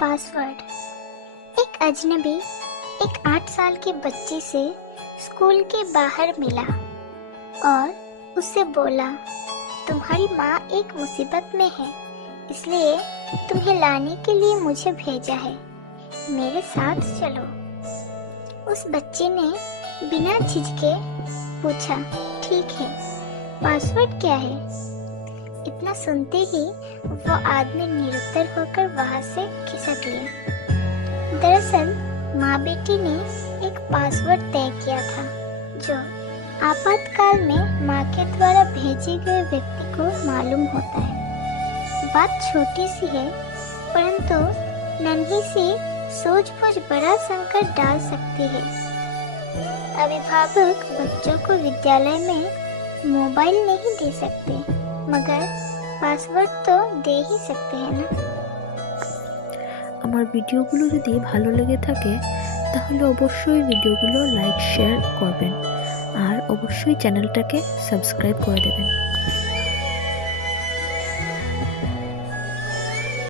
Password. एक अजनबी एक 8 साल के बच्चे से स्कूल के बाहर मिला और उससे बोला, तुम्हारी माँ एक मुसीबत में है, इसलिए तुम्हें लाने के लिए मुझे भेजा है, मेरे साथ चलो। उस बच्चे ने बिना झिझके पूछा, ठीक है, पासवर्ड क्या है? इतना सुनते ही वो आदमी निरुत्तर होकर वहां से खिसक लिया। दरअसल माँ बेटी ने एक पासवर्ड तय किया था जो आपातकाल में माँ के द्वारा भेजे गए व्यक्ति को मालूम होता है। बात छोटी सी है, परंतु नन्ही सी सूझबूझ बड़ा संकट डाल सकती है। अभिभावक बच्चों को विद्यालय में मोबाइल नहीं दे सकते, मगर পাসওয়ার্ড তো দেই सकते हैं ना। আমার ভিডিওগুলো যদি ভালো লেগে থাকে তাহলে অবশ্যই ভিডিওগুলো লাইক শেয়ার করবেন আর অবশ্যই চ্যানেলটাকে সাবস্ক্রাইব করে দেবেন।